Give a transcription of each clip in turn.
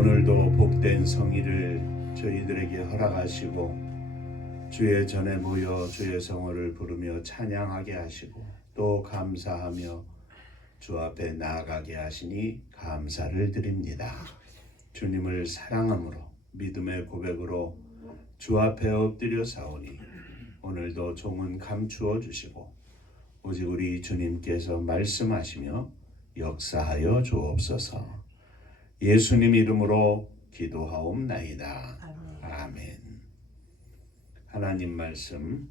오늘도 복된 성의를 저희들에게 허락하시고 주의 전에 모여 주의 성호를 부르며 찬양하게 하시고 또 감사하며 주 앞에 나아가게 하시니 감사를 드립니다. 주님을 사랑함으로 믿음의 고백으로 주 앞에 엎드려 사오니 오늘도 종은 감추어 주시고 오직 우리 주님께서 말씀하시며 역사하여 주옵소서. 예수님 이름으로 기도하옵나이다. 아멘. 하나님 말씀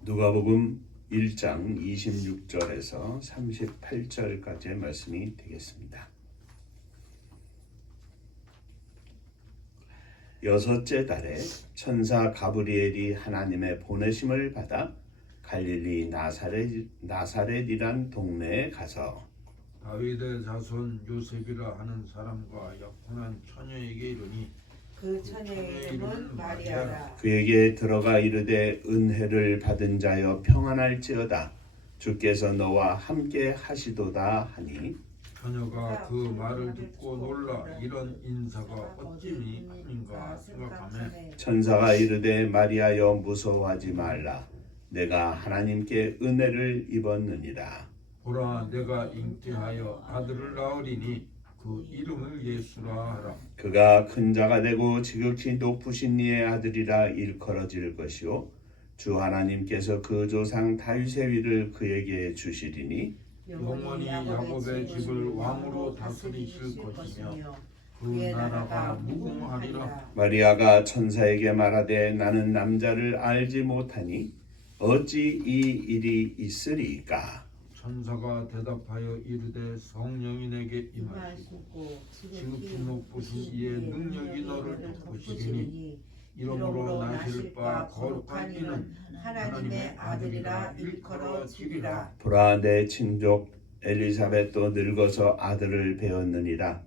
누가복음 1장 26절에서 38절까지의 말씀이 되겠습니다. 여섯째 달에 천사 가브리엘이 하나님의 보내심을 받아 갈릴리 나사렛이란 동네에 가서 다윗의 자손 요셉이라 하는 사람과 약혼한 처녀에게 이르니 그 처녀의 이름은 마리아라. 그에게 들어가 이르되 은혜를 받은 자여 평안할지어다 주께서 너와 함께 하시도다 하니 처녀가 그 말을 듣고 놀라 이런 인사가 어찌니 아닌가 생각하며 천사가 이르되 마리아여 무서워하지 말라 내가 하나님께 은혜를 입었느니라. 보라 내가 잉태하여 아들을 낳으리니 그 이름을 예수라 하라. 그가 큰 자가 되고 지극히 높으신 이의 아들이라 일컬어질 것이요 주 하나님께서 그 조상 다윗의 위를 그에게 주시리니 영원히 야곱의 집을 왕으로 다스리실 것이며 그 나라가 무궁하리라. 마리아가 천사에게 말하되 나는 남자를 알지 못하니 어찌 이 일이 있으리까? 천사가 대답하여 이르되 성령이 내게 임하시고 지극히 높으신 이의 능력이 너를 덮으시리니 이러므로 나실 바 거룩한 이는 하나님의 아들이라 일컬어지리라. 보라 내 친족 엘리사벳도 늙어서 아들을 배었느니라.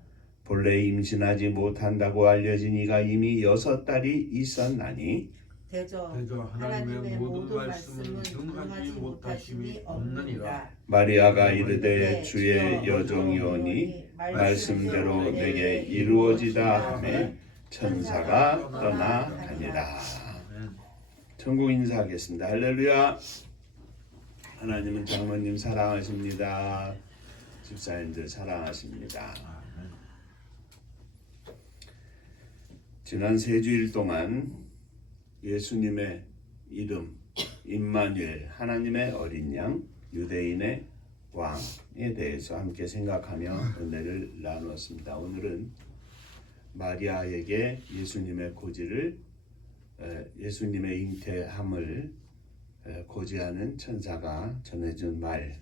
본래 임신하지 못한다고 알려진 이가 이미 6달이 있었나니 대저 하나님의 모든 말씀은 등하지 못하심이 없느니라. 마리아가 이르되 주의 여종이오니 말씀대로 내게 이루어지다 하매 천사가 떠나가니라. 천국 인사하겠습니다. 할렐루야. 하나님은 장로님 사랑하십니다. 집사님들 사랑하십니다. 지난 3주일 동안 예수님의 이름 임마누엘 하나님의 어린 양 유대인의 왕에 대해서 함께 생각하며 은혜를 나누었습니다. 오늘은 마리아에게 예수님의 고지를 예수님의 잉태함을 고지하는 천사가 전해준 말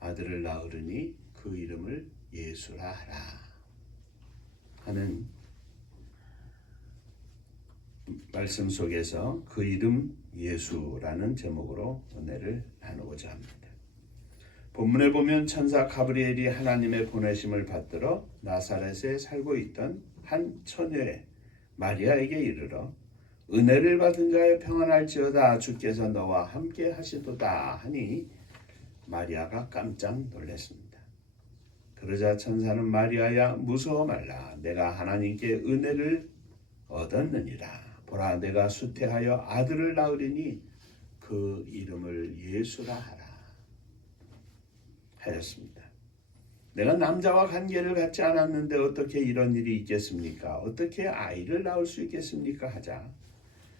아들을 낳으리니 그 이름을 예수라 하라 하는 말씀 속에서 그 이름 예수라는 제목으로 은혜를 나누고자 합니다. 본문에 보면 천사 가브리엘이 하나님의 보내심을 받들어 나사렛에 살고 있던 한 처녀의 마리아에게 이르러 은혜를 받은 자여 평안할지어다 주께서 너와 함께 하시도다 하니 마리아가 깜짝 놀랐습니다. 그러자 천사는 마리아야 무서워 말라 내가 하나님께 은혜를 얻었느니라. 보라 내가 수태하여 아들을 낳으리니 그 이름을 예수라 하라 하였습니다. 내가 남자와 관계를 갖지 않았는데 어떻게 이런 일이 있겠습니까? 어떻게 아이를 낳을 수 있겠습니까? 하자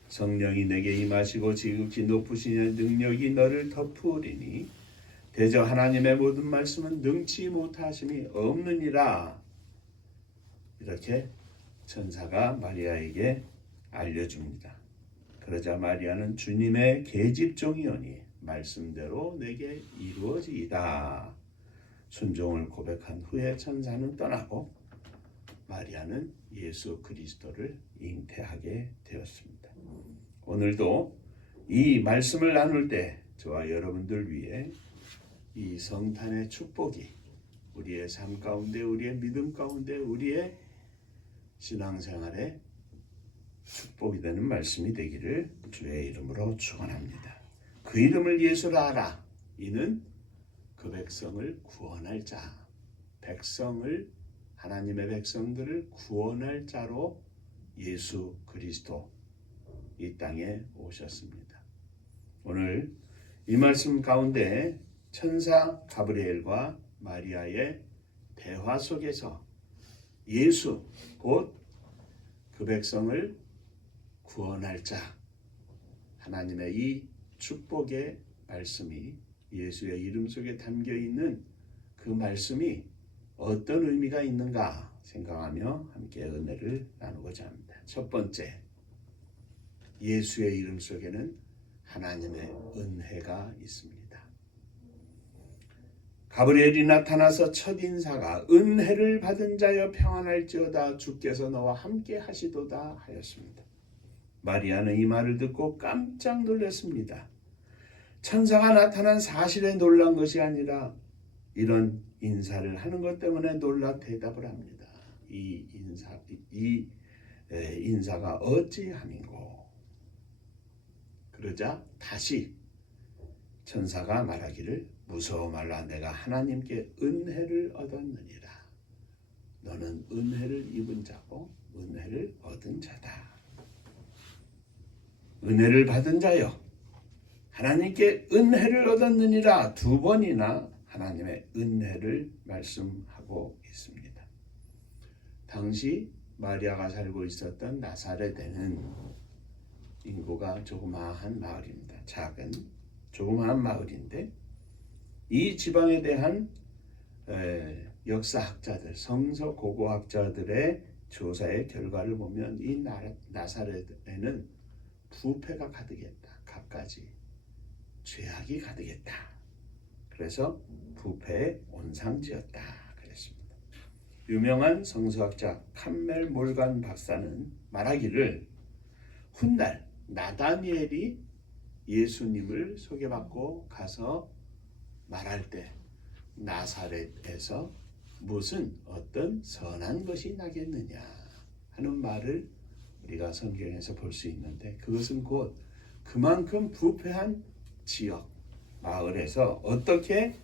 성령이 내게 임하시고 지극히 높으신 능력이 너를 덮으리니 대저 하나님의 모든 말씀은 능치 못하심이 없느니라. 이렇게 천사가 마리아에게 알려줍니다. 그러자 마리아는 주님의 계집종이오니 말씀대로 내게 이루어지이다. 순종을 고백한 후에 천사는 떠나고 마리아는 예수 그리스도를 잉태하게 되었습니다. 오늘도 이 말씀을 나눌 때 저와 여러분들 위해 이 성탄의 축복이 우리의 삶 가운데 우리의 믿음 가운데 우리의 신앙생활에 축복이 되는 말씀이 되기를 주의 이름으로 축원합니다. 그 이름을 예수라 하라. 이는 그 백성을 구원할 자, 백성을 하나님의 백성들을 구원할 자로 예수 그리스도 이 땅에 오셨습니다. 오늘 이 말씀 가운데 천사 가브리엘과 마리아의 대화 속에서 예수 곧 그 백성을 구원할 자 하나님의 이 축복의 말씀이 예수의 이름 속에 담겨 있는 그 말씀이 어떤 의미가 있는가 생각하며 함께 은혜를 나누고자 합니다. 첫 번째, 예수의 이름 속에는 하나님의 은혜가 있습니다. 가브리엘이 나타나서 첫 인사가 은혜를 받은 자여 평안할지어다 주께서 너와 함께 하시도다 하였습니다. 마리아는 이 말을 듣고 깜짝 놀랐습니다. 천사가 나타난 사실에 놀란 것이 아니라 이런 인사를 하는 것 때문에 놀라 대답을 합니다. 이 인사가 어찌함인고. 그러자 다시 천사가 말하기를 무서워 말라 내가 하나님께 은혜를 얻었느니라. 너는 은혜를 입은 자고 은혜를 얻은 자다. 은혜를 받은 자여 하나님께 은혜를 얻었느니라 두 번이나 하나님의 은혜를 말씀하고 있습니다. 당시 마리아가 살고 있었던 나사렛에는 인구가 조그마한 마을입니다. 작은 조그마한 마을인데 이 지방에 대한 역사학자들, 성서 고고학자들의 조사의 결과를 보면 이 나사렛에는 부패가 가득했다. 갖가지 죄악이 가득했다. 그래서 부패의 온상지였다. 그랬습니다. 유명한 성서학자 캄멜 몰간 박사는 말하기를 훗날 나다니엘이 예수님을 소개받고 가서 말할 때 나사렛에서 무슨 어떤 선한 것이 나겠느냐 하는 말을 우리가 성경에서 볼 수 있는데 그것은 곧 그만큼 부패한 지역 마을에서 어떻게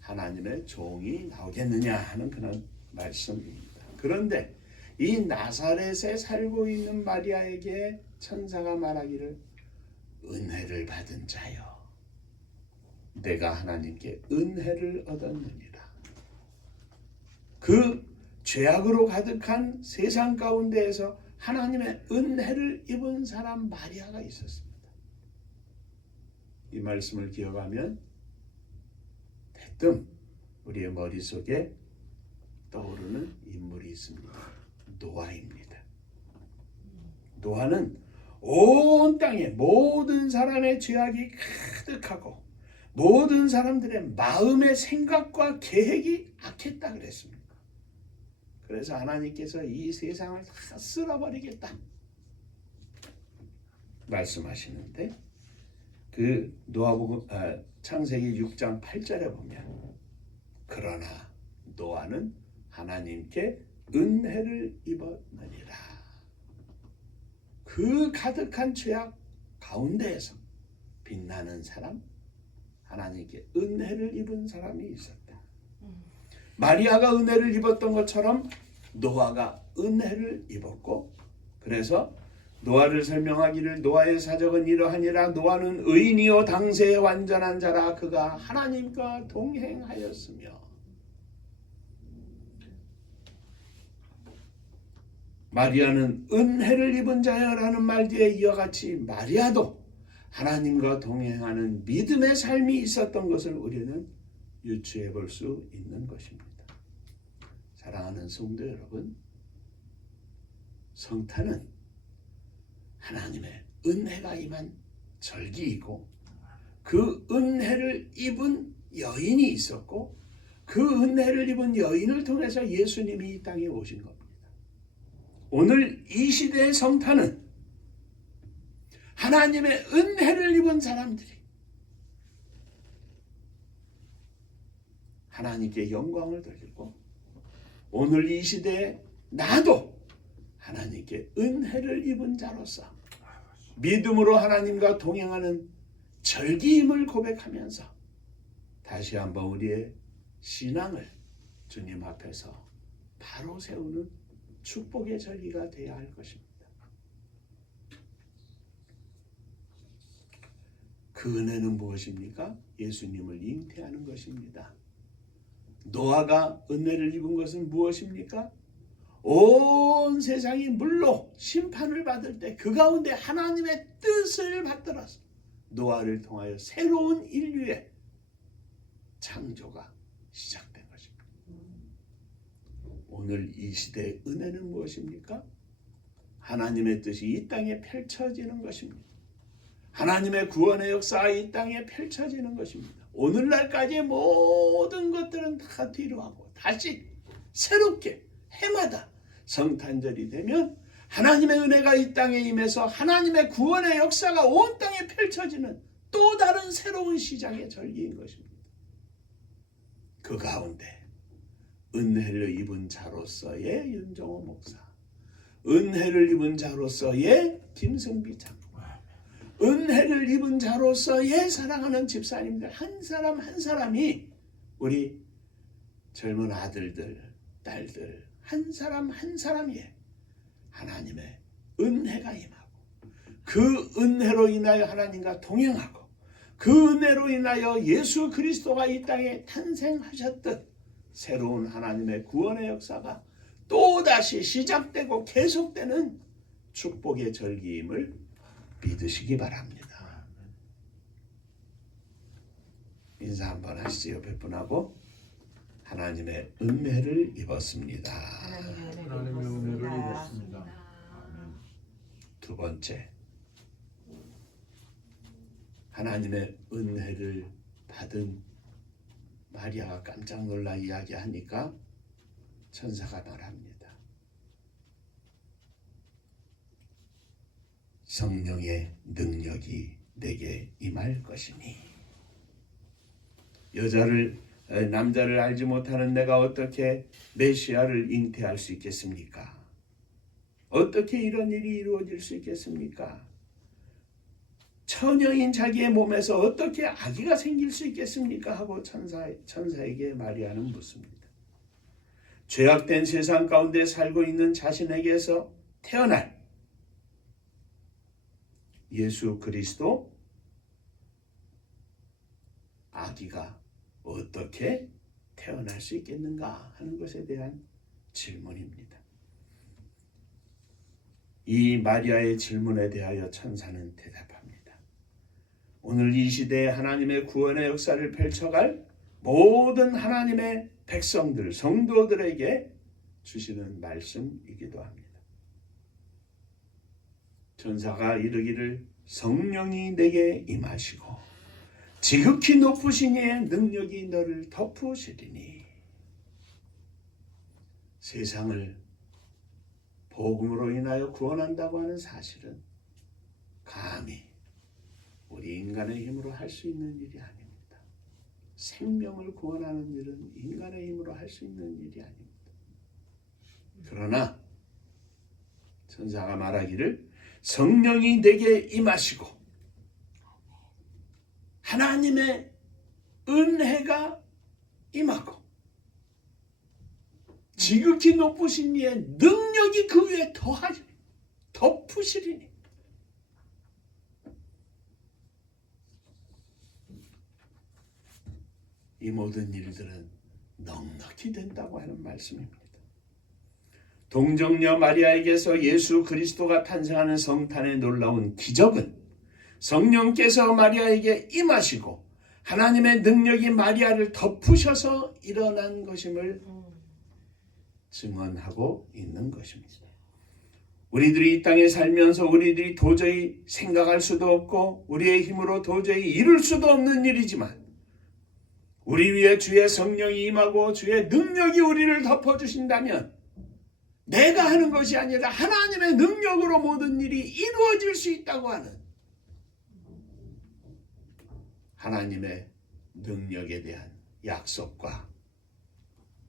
하나님의 종이 나오겠느냐 하는 그런 말씀입니다. 그런데 이 나사렛에 살고 있는 마리아에게 천사가 말하기를 은혜를 받은 자여 내가 하나님께 은혜를 얻었느니라. 그 죄악으로 가득한 세상 가운데에서 하나님의 은혜를 입은 사람 마리아가 있었습니다. 이 말씀을 기억하면 대뜸 우리의 머릿속에 떠오르는 인물이 있습니다. 노아입니다. 노아는 온 땅에 모든 사람의 죄악이 가득하고 모든 사람들의 마음의 생각과 계획이 악했다 그랬습니다. 그래서 하나님께서 이 세상을 다 쓸어버리겠다 말씀하시는데 그 창세기 6장 8절에 보면 그러나 노아는 하나님께 은혜를 입었느니라. 그 가득한 죄악 가운데에서 빛나는 사람 하나님께 은혜를 입은 사람이 있었다. 마리아가 은혜를 입었던 것처럼 노아가 은혜를 입었고 그래서 노아를 설명하기를 노아의 사적은 이러하니라 노아는 의인이요 당세에 완전한 자라 그가 하나님과 동행하였으며 마리아는 은혜를 입은 자여라는 말 뒤에 이와 같이 마리아도 하나님과 동행하는 믿음의 삶이 있었던 것을 우리는 유추해 볼 수 있는 것입니다. 사랑하는 성도 여러분, 성탄은 하나님의 은혜가 임한 절기이고 그 은혜를 입은 여인이 있었고 그 은혜를 입은 여인을 통해서 예수님이 이 땅에 오신 겁니다. 오늘 이 시대의 성탄은 하나님의 은혜를 입은 사람들이 하나님께 영광을 돌리고 오늘 이 시대에 나도 하나님께 은혜를 입은 자로서 믿음으로 하나님과 동행하는 절기임을 고백하면서 다시 한번 우리의 신앙을 주님 앞에서 바로 세우는 축복의 절기가 되어야 할 것입니다. 그 은혜는 무엇입니까? 예수님을 잉태하는 것입니다. 노아가 은혜를 입은 것은 무엇입니까? 온 세상이 물로 심판을 받을 때 그 가운데 하나님의 뜻을 받들어서 노아를 통하여 새로운 인류의 창조가 시작된 것입니다. 오늘 이 시대의 은혜는 무엇입니까? 하나님의 뜻이 이 땅에 펼쳐지는 것입니다. 하나님의 구원의 역사가 이 땅에 펼쳐지는 것입니다. 오늘날까지의 모든 것들은 다 뒤로하고 다시 새롭게 해마다 성탄절이 되면 하나님의 은혜가 이 땅에 임해서 하나님의 구원의 역사가 온 땅에 펼쳐지는 또 다른 새로운 시작의 절기인 것입니다. 그 가운데 은혜를 입은 자로서의 윤정호 목사, 은혜를 입은 자로서의 김승비 장로, 은혜를 입은 자로서의 사랑하는 집사님들 한 사람 한 사람이 우리 젊은 아들들, 딸들 한 사람 한 사람에 하나님의 은혜가 임하고 그 은혜로 인하여 하나님과 동행하고 그 은혜로 인하여 예수 그리스도가 이 땅에 탄생하셨듯 새로운 하나님의 구원의 역사가 또다시 시작되고 계속되는 축복의 절기임을 믿으시기 바랍니다. 인사 한번 하시죠. 옆에 분하고. 하나님의 은혜를 입었습니다. 하나님의 은혜를 입었습니다. 아멘. 두 번째, 하나님의 은혜를 받은 마리아가 깜짝 놀라 이야기하니까 천사가 말합니다. 성령의 능력이 내게 임할 것이니. 남자를 알지 못하는 내가 어떻게 메시아를 잉태할 수 있겠습니까? 어떻게 이런 일이 이루어질 수 있겠습니까? 처녀인 자기의 몸에서 어떻게 아기가 생길 수 있겠습니까? 하고 천사에게 마리아는 묻습니다. 죄악된 세상 가운데 살고 있는 자신에게서 태어날 예수 그리스도 아기가 어떻게 태어날 수 있겠는가 하는 것에 대한 질문입니다. 이 마리아의 질문에 대하여 천사는 대답합니다. 오늘 이 시대에 하나님의 구원의 역사를 펼쳐갈 모든 하나님의 백성들, 성도들에게 주시는 말씀이기도 합니다. 천사가 이르기를 성령이 내게 임하시고 지극히 높으신 이의 능력이 너를 덮으시리니. 세상을 복음으로 인하여 구원한다고 하는 사실은 감히 우리 인간의 힘으로 할 수 있는 일이 아닙니다. 생명을 구원하는 일은 인간의 힘으로 할 수 있는 일이 아닙니다. 그러나 천사가 말하기를 성령이 내게 임하시고 하나님의 은혜가 임하고 지극히 높으신 이의 능력이 그 위에 더하시니 덮으시리니. 이 모든 일들은 넉넉히 된다고 하는 말씀입니다. 동정녀 마리아에게서 예수 그리스도가 탄생하는 성탄의 놀라운 기적은 성령께서 마리아에게 임하시고 하나님의 능력이 마리아를 덮으셔서 일어난 것임을 증언하고 있는 것입니다. 우리들이 이 땅에 살면서 우리들이 도저히 생각할 수도 없고 우리의 힘으로 도저히 이룰 수도 없는 일이지만 우리 위에 주의 성령이 임하고 주의 능력이 우리를 덮어주신다면 내가 하는 것이 아니라 하나님의 능력으로 모든 일이 이루어질 수 있다고 하는 하나님의 능력에 대한 약속과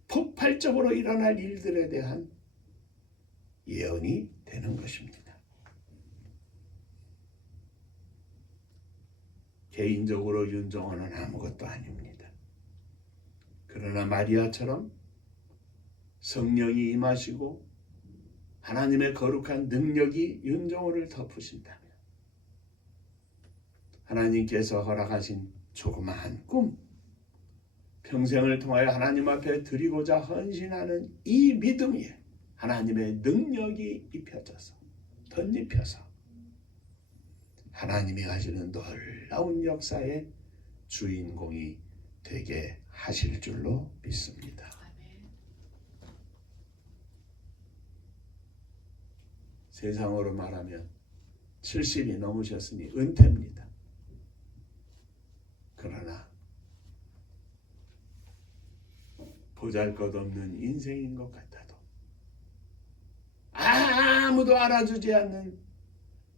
폭발적으로 일어날 일들에 대한 예언이 되는 것입니다. 개인적으로 윤정호는 아무것도 아닙니다. 그러나 마리아처럼 성령이 임하시고 하나님의 거룩한 능력이 윤정호를 덮으신다면 하나님께서 허락하신 조그마한 꿈, 평생을 통하여 하나님 앞에 드리고자 헌신하는 이 믿음이 하나님의 능력이 입혀져서 덧입혀서 하나님이 하시는 놀라운 역사의 주인공이 되게 하실 줄로 믿습니다. 세상으로 말하면 70이 넘으셨으니 은퇴입니다. 그러나 보잘것없는 인생인 것 같아도 아무도 알아주지 않는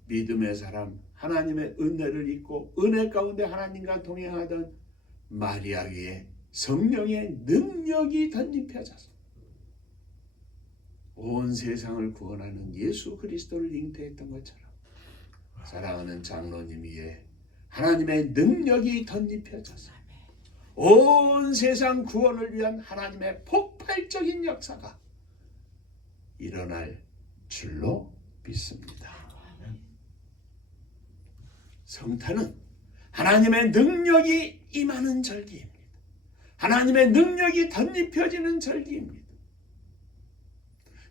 믿음의 사람, 하나님의 은혜를 잊고 은혜 가운데 하나님과 동행하던 마리아 위에 성령의 능력이 덧입혀져서 온 세상을 구원하는 예수 그리스도를 잉태했던 것처럼 사랑하는 장로님 위에 하나님의 능력이 덧입혀져서 온 세상 구원을 위한 하나님의 폭발적인 역사가 일어날 줄로 믿습니다. 성탄은 하나님의 능력이 임하는 절기입니다. 하나님의 능력이 덧입혀지는 절기입니다.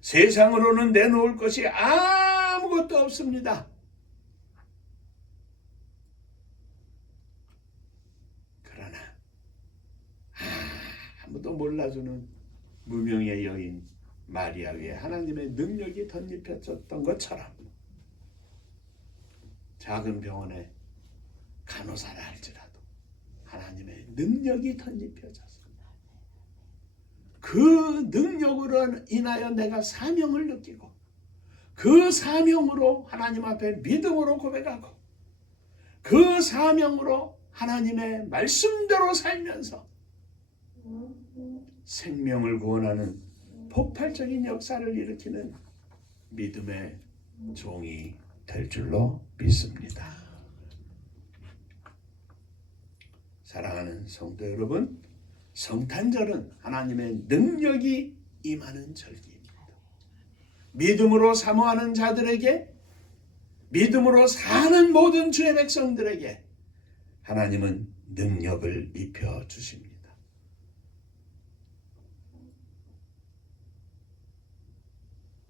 세상으로는 내놓을 것이 아무것도 없습니다. 그러나 아무도 몰라주는 무명의 여인 마리아 위에 하나님의 능력이 덧입혀졌던 것처럼 작은 병원에 간호사라 할지라도 하나님의 능력이 덧입혀져서 그 능력으로 인하여 내가 사명을 느끼고 그 사명으로 하나님 앞에 믿음으로 고백하고 그 사명으로 하나님의 말씀대로 살면서 생명을 구원하는 폭발적인 역사를 일으키는 믿음의 종이 될 줄로 믿습니다. 사랑하는 성도 여러분, 성탄절은 하나님의 능력이 임하는 절기입니다. 믿음으로 사모하는 자들에게, 믿음으로 사는 모든 주의 백성들에게 하나님은 능력을 입혀 주십니다.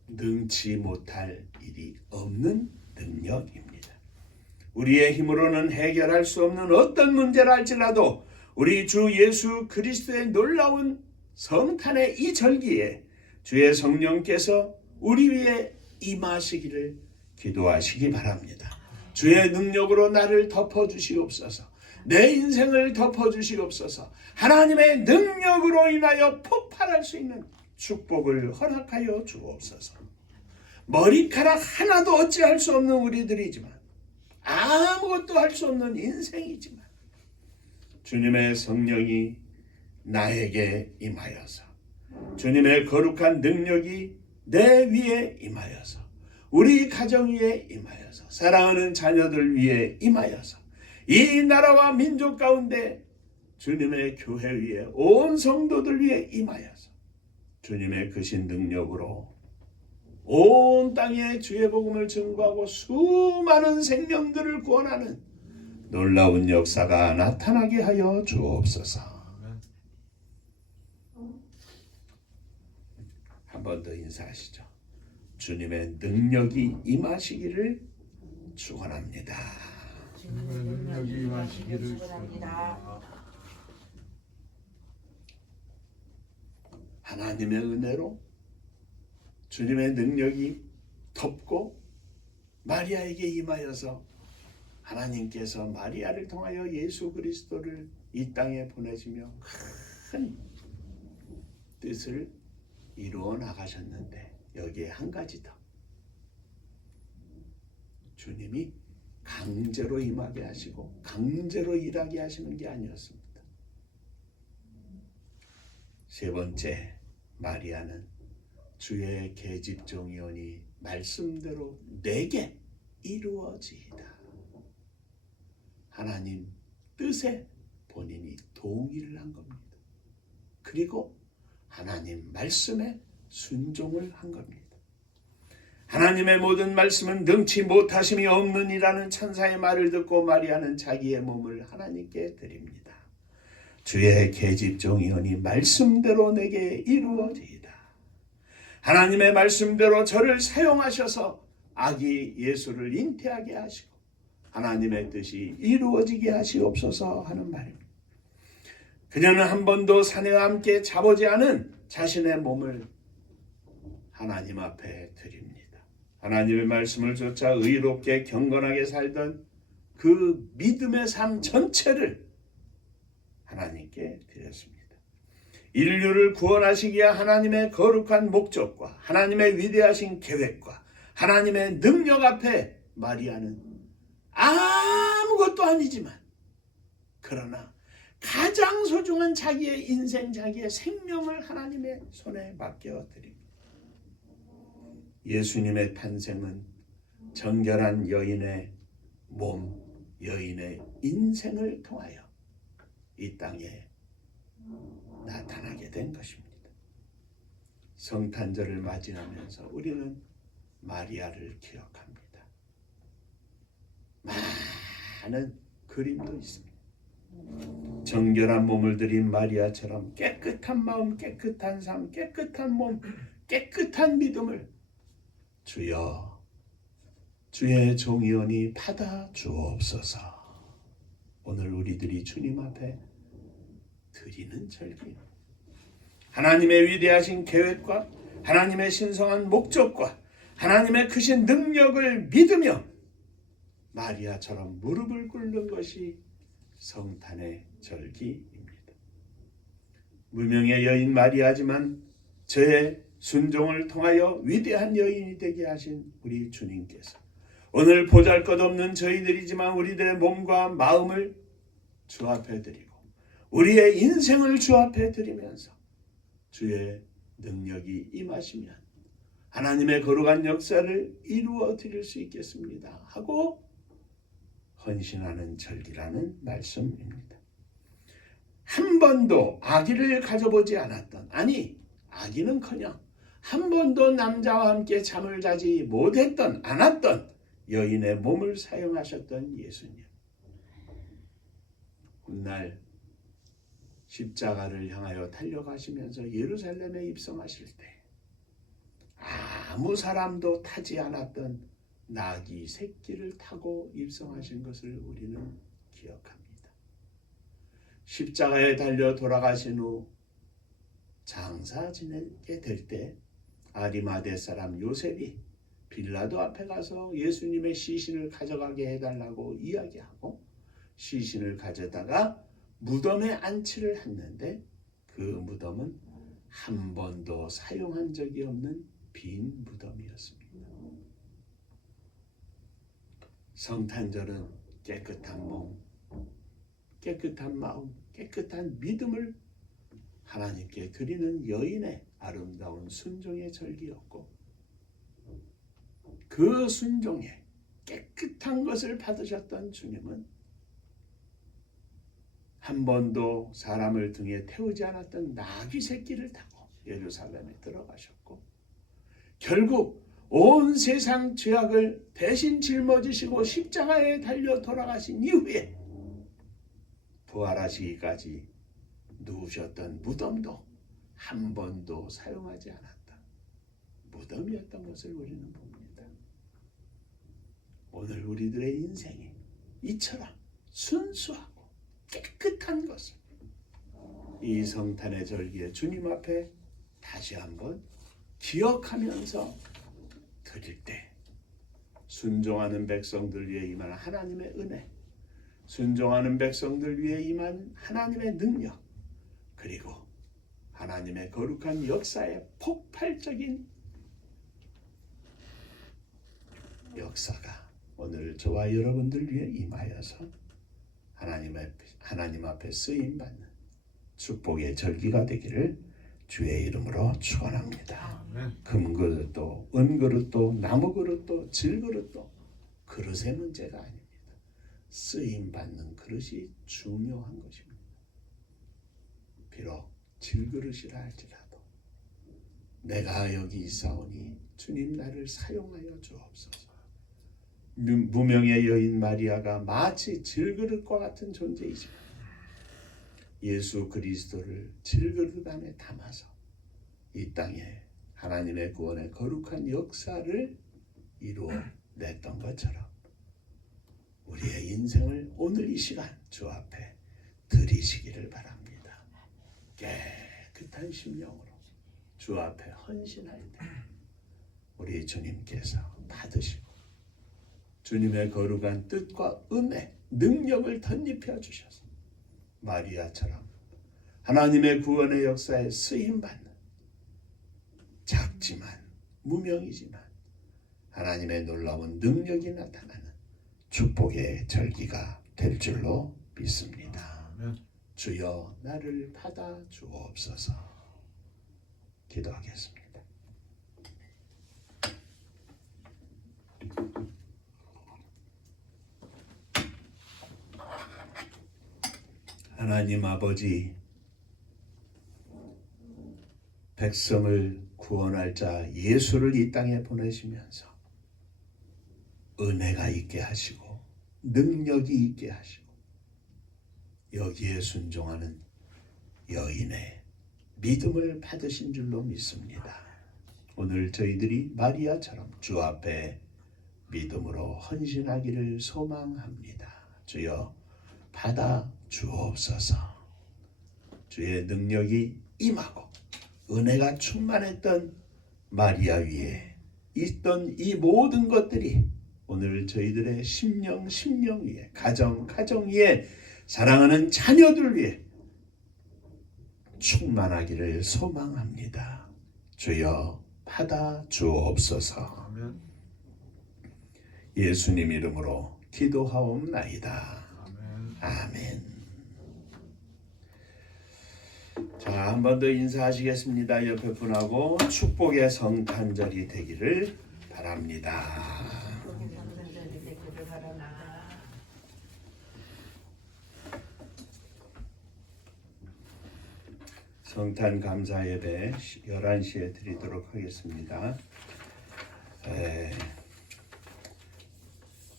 능치 못할 일이 없는 능력입니다. 우리의 힘으로는 해결할 수 없는 어떤 문제라 할지라도 우리 주 예수 그리스도의 놀라운 성탄의 이 절기에 주의 성령께서 우리 위에 임하시기를 기도하시기 바랍니다. 주의 능력으로 나를 덮어주시옵소서. 내 인생을 덮어주시옵소서. 하나님의 능력으로 인하여 폭발할 수 있는 축복을 허락하여 주옵소서. 머리카락 하나도 어찌할 수 없는 우리들이지만 아무것도 할 수 없는 인생이지만 주님의 성령이 나에게 임하여서 주님의 거룩한 능력이 내 위에 임하여서 우리 가정 위에 임하여서 사랑하는 자녀들 위에 임하여서 이 나라와 민족 가운데 주님의 교회 위에 온 성도들 위에 임하여서 주님의 크신 능력으로 온 땅에 주의 복음을 증거하고 수많은 생명들을 구원하는 놀라운 역사가 나타나게 하여 주옵소서. 한 번 더 인사하시죠. 주님의 능력이 임하시기를 축원합니다. 주님의 능력이 임하시기를 축원합니다. 하나님의 은혜로 주님의 능력이 덮고 마리아에게 임하여서 하나님께서 마리아를 통하여 예수 그리스도를 이 땅에 보내시며 큰 뜻을 이루어 나가셨는데 여기에 한 가지 더. 주님이 강제로 임하게 하시고 강제로 일하게 하시는 게 아니었습니다. 세 번째, 마리아는 주의 계집종이오니 말씀대로 내게 이루어지이다. 하나님 뜻에 본인이 동의를 한 겁니다. 그리고 하나님 말씀에 순종을 한 겁니다. 하나님의 모든 말씀은 능치 못하심이 없느니라는 천사의 말을 듣고 마리아는 자기의 몸을 하나님께 드립니다. 주의 계집종이오니 말씀대로 내게 이루어지이다. 하나님의 말씀대로 저를 사용하셔서 아기 예수를 잉태하게 하시고 하나님의 뜻이 이루어지게 하시옵소서 하는 말입니다. 그녀는 한 번도 사내와 함께 자보지 않은 자신의 몸을 하나님 앞에 드립니다. 하나님의 말씀을 쫓아 의롭게 경건하게 살던 그 믿음의 삶 전체를 하나님께 드렸습니다. 인류를 구원하시기에 하나님의 거룩한 목적과 하나님의 위대하신 계획과 하나님의 능력 앞에 마리아는 아무것도 아니지만 그러나 가장 소중한 자기의 인생, 자기의 생명을 하나님의 손에 맡겨드립니다. 예수님의 탄생은 정결한 여인의 몸, 여인의 인생을 통하여 이 땅에 나타나게 된 것입니다. 성탄절을 맞이하면서 우리는 마리아를 기억합니다. 많은 그림도 있습니다. 정결한 몸을 들인 마리아처럼 깨끗한 마음, 깨끗한 삶, 깨끗한 몸, 깨끗한 믿음을 주여 주의 종이오니 받아 주옵소서. 오늘 우리들이 주님 앞에 드리는 절기, 하나님의 위대하신 계획과 하나님의 신성한 목적과 하나님의 크신 능력을 믿으며 마리아처럼 무릎을 꿇는 것이 성탄의 절기입니다. 무명의 여인 마리아지만 저의 순종을 통하여 위대한 여인이 되게 하신 우리 주님께서 오늘 보잘것없는 저희들이지만 우리들의 몸과 마음을 주 앞에 드리고 우리의 인생을 주 앞에 드리면서 주의 능력이 임하시면 하나님의 거룩한 역사를 이루어 드릴 수 있겠습니다 하고 헌신하는 절기라는 말씀입니다. 한 번도 아기를 가져보지 않았던, 아니 아기는커녕 한 번도 남자와 함께 잠을 자지 못했던, 않았던 여인의 몸을 사용하셨던 예수님. 훗날 십자가를 향하여 달려가시면서 예루살렘에 입성하실 때 아무 사람도 타지 않았던 나귀 새끼를 타고 입성하신 것을 우리는 기억합니다. 십자가에 달려 돌아가신 후 장사 지내게 될 때 아리마대 사람 요셉이 빌라도 앞에 가서 예수님의 시신을 가져가게 해달라고 이야기하고 시신을 가져다가 무덤에 안치를 했는데 그 무덤은 한 번도 사용한 적이 없는 빈 무덤이었습니다. 성탄절은 깨끗한 몸, 깨끗한 마음, 깨끗한 믿음을 하나님께 드리는 여인의 아름다운 순종의 절기였고 그 순종에 깨끗한 것을 받으셨던 주님은 한 번도 사람을 등에 태우지 않았던 나귀 새끼를 타고 예루살렘에 들어가셨고 결국 온 세상 죄악을 대신 짊어지시고 십자가에 달려 돌아가신 이후에 부활하시기까지 누우셨던 무덤도 한 번도 사용하지 않았다. 무덤이었던 것을 우리는 봅니다. 오늘 우리들의 인생이 이처럼 순수하고 깨끗한 것을 이 성탄의 절기에 주님 앞에 다시 한번 기억하면서 드릴 때 순종하는 백성들 위에 임한 하나님의 은혜, 순종하는 백성들 위에 임한 하나님의 능력, 그리고 하나님의 거룩한 역사의 폭발적인 역사가 오늘 저와 여러분들 위해 임하여서 하나님 앞에 쓰임 받는 축복의 절기가 되기를 주의 이름으로 축원합니다. 금그릇도 은그릇도 나무그릇도 질그릇도 그릇의 문제가 아닙니다. 쓰임 받는 그릇이 중요한 것입니다. 비록 질그릇이라 할지라도 내가 여기 있사오니 주님 나를 사용하여 주옵소서. 무명의 여인 마리아가 마치 질그릇과 같은 존재이지만 예수 그리스도를 질그릇 안에 담아서 이 땅에 하나님의 구원의 거룩한 역사를 이루어냈던 것처럼 우리의 인생을 오늘 이 시간 주 앞에 드리시기를 바랍니다. 깨끗한 심령으로 주 앞에 헌신할 때 우리 주님께서 받으시고 주님의 거룩한 뜻과 은혜, 능력을 덧입혀 주셔서 마리아처럼 하나님의 구원의 역사에 쓰임받는 작지만 무명이지만 하나님의 놀라운 능력이 나타나는 축복의 절기가 될 줄로 믿습니다. 주여 나를 받아 주옵소서. 기도하겠습니다. 하나님 아버지, 백성을 구원할 자 예수를 이 땅에 보내시면서 은혜가 있게 하시고 능력이 있게 하시고 여기에 순종하는 여인의 믿음을 받으신 줄로 믿습니다. 오늘 저희들이 마리아처럼 주 앞에 믿음으로 헌신하기를 소망합니다. 주여 받아 주옵소서. 주의 능력이 임하고 은혜가 충만했던 마리아 위에 있던 이 모든 것들이 오늘 저희들의 심령 위에 가정 위에 사랑하는 자녀들 위에 충만하기를 소망합니다. 주여 받아 주옵소서. 예수님 이름으로 기도하옵나이다. 아멘. 자, 한 번 더 인사하시겠습니다. 옆에 분하고 축복의 성탄절이 되기를 바랍니다. 성탄 감사 예배 11시에 드리도록 하겠습니다.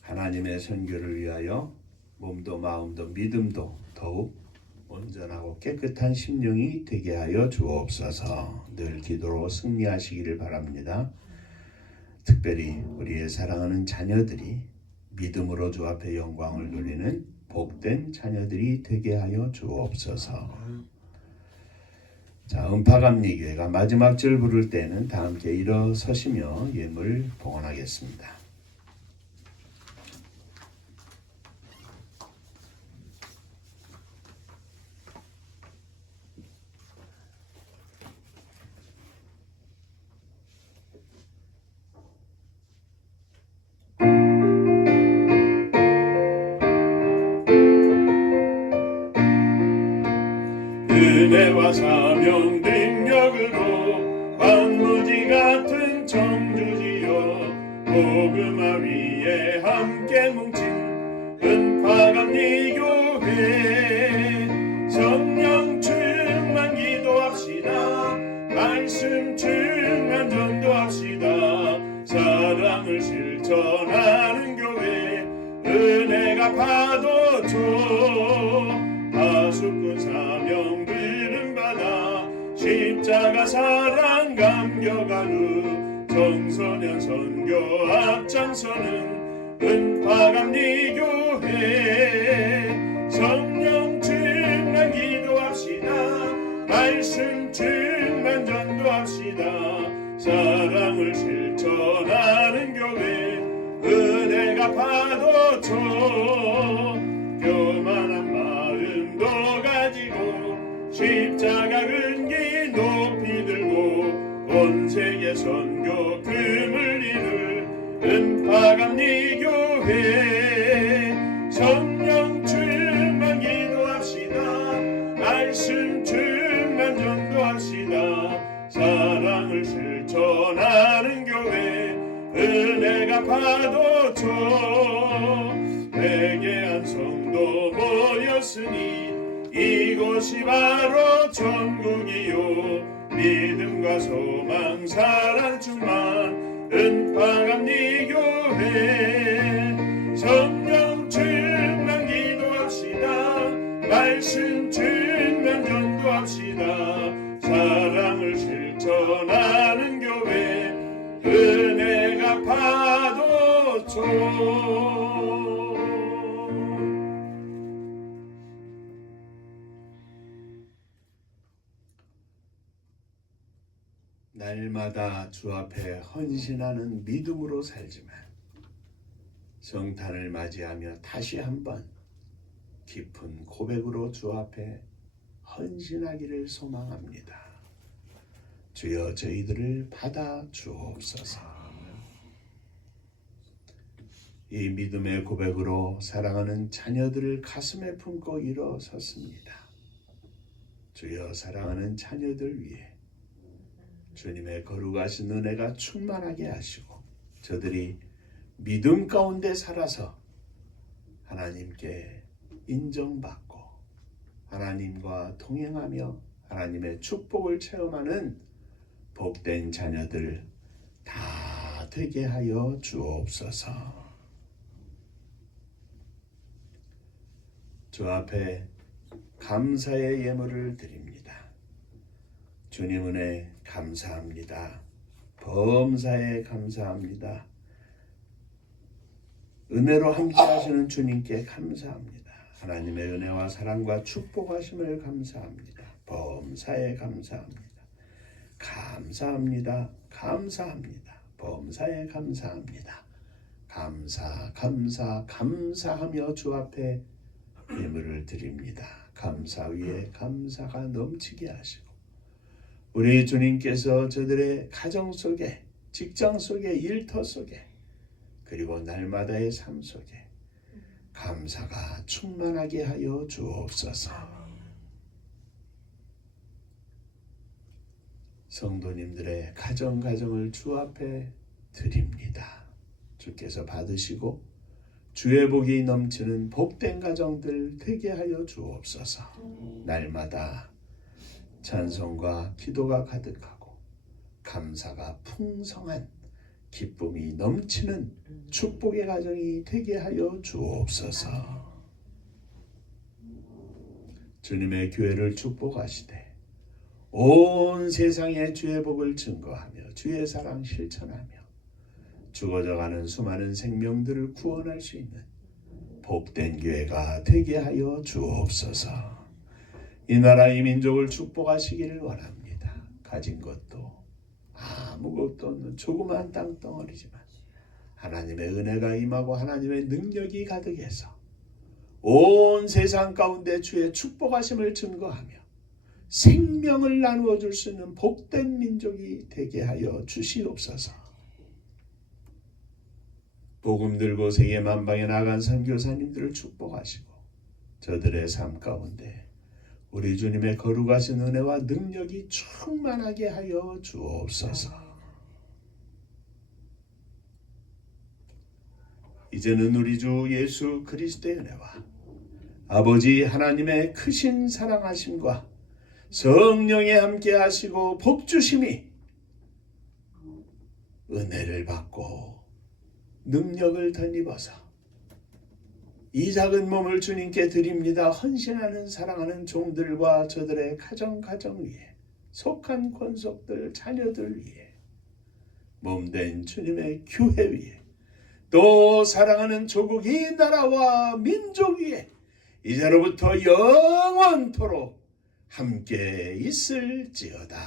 하나님의 선교를 위하여 몸도 마음도 믿음도 더욱 온전하고 깨끗한 심령이 되게 하여 주옵소서. 늘 기도로 승리하시기를 바랍니다. 특별히 우리의 사랑하는 자녀들이 믿음으로 주 앞에 영광을 돌리는 복된 자녀들이 되게 하여 주옵소서. 자, 음파감리교회가 마지막 절 부를 때는 다 함께 일어서시며 예물 봉헌하겠습니다. 은혜와 사명 능력으로 광무지 같은 청주지요 복음화 위에 함께 뭉친 은파감리교회 성령 충만 기도합시다. 말씀 충만 전도합시다. 사랑을 실천하는 교회 은혜가 파도쳐 하수꾼 사명 부름받아 십자가 사랑 감격하는 청소년 선교 앞장서는 은파감리교회 성령 충만 기도합시다. 말씀 충만 전도합시다. 사랑을 실천하는 교회 은혜가 파도쳐 교만한 마음도 가지고 십자가 근기 높이 들고 온 세계 선교 금을 이룰 은파감리교회 성령 충만 기도합시다. 말씀 충만 전도합시다. 사랑을 실천하는 교회 은혜가 파도쳐 회개한 성도 모였으니 이곳이 바로 천국이요 믿음과 소망 사랑 충만 은파감리 교회 성령 충만 기도합시다. 말씀 충만 전도합시다. 사랑을 실천하는 교회 은혜가 파도쳐. 날마다 주 앞에 헌신하는 믿음으로 살지만 성탄을 맞이하며 다시 한번 깊은 고백으로 주 앞에 헌신하기를 소망합니다. 주여 저희들을 받아 주옵소서. 이 믿음의 고백으로 사랑하는 자녀들을 가슴에 품고 일어섰습니다. 주여 사랑하는 자녀들 위해 주님의 거룩하신 은혜가 충만하게 하시고 저들이 믿음 가운데 살아서 하나님께 인정받고 하나님과 동행하며 하나님의 축복을 체험하는 복된 자녀들 다 되게 하여 주옵소서. 주 앞에 감사의 예물을 드립니다. 주님 은혜 감사합니다. 범사에 감사합니다. 은혜로 함께 하시는 주님께 감사합니다. 하나님의 은혜와 사랑과 축복하심을 감사합니다. 범사에 감사합니다. 감사합니다. 감사합니다. 범사에 감사합니다. 감사하며 주 앞에 예물을 드립니다. 감사 위에 감사가 넘치게 하시고 우리 주님께서 저들의 가정 속에 직장 속에 일터 속에 그리고 날마다의 삶 속에 감사가 충만하게 하여 주옵소서. 성도님들의 가정을 주 앞에 드립니다. 주께서 받으시고 주의 복이 넘치는 복된 가정들 되게 하여 주옵소서. 날마다 찬송과 기도가 가득하고 감사가 풍성한 기쁨이 넘치는 축복의 가정이 되게 하여 주옵소서. 주님의 교회를 축복하시되 온 세상에 주의 복을 증거하며 주의 사랑 실천하며 죽어져가는 수많은 생명들을 구원할 수 있는 복된 교회가 되게 하여 주옵소서. 이 나라 이 민족을 축복하시기를 원합니다. 가진 것도 아무것도 없는 조그만 땅덩어리지만 하나님의 은혜가 임하고 하나님의 능력이 가득해서 온 세상 가운데 주의 축복하심을 증거하며 생명을 나누어 줄 수 있는 복된 민족이 되게 하여 주시옵소서. 복음 들고 세계 만방에 나간 선교사님들을 축복하시고 저들의 삶 가운데 우리 주님의 거룩하신 은혜와 능력이 충만하게 하여 주옵소서. 이제는 우리 주 예수 그리스도의 은혜와 아버지 하나님의 크신 사랑하심과 성령의 함께 하시고 복주심이 은혜를 받고 능력을 덧입어서 이 작은 몸을 주님께 드립니다. 헌신하는 사랑하는 종들과 저들의 가정 위에 속한 권속들 자녀들 위에 몸된 주님의 교회 위에 또 사랑하는 조국 이 나라와 민족 위에 이제로부터 영원토록 함께 있을지어다.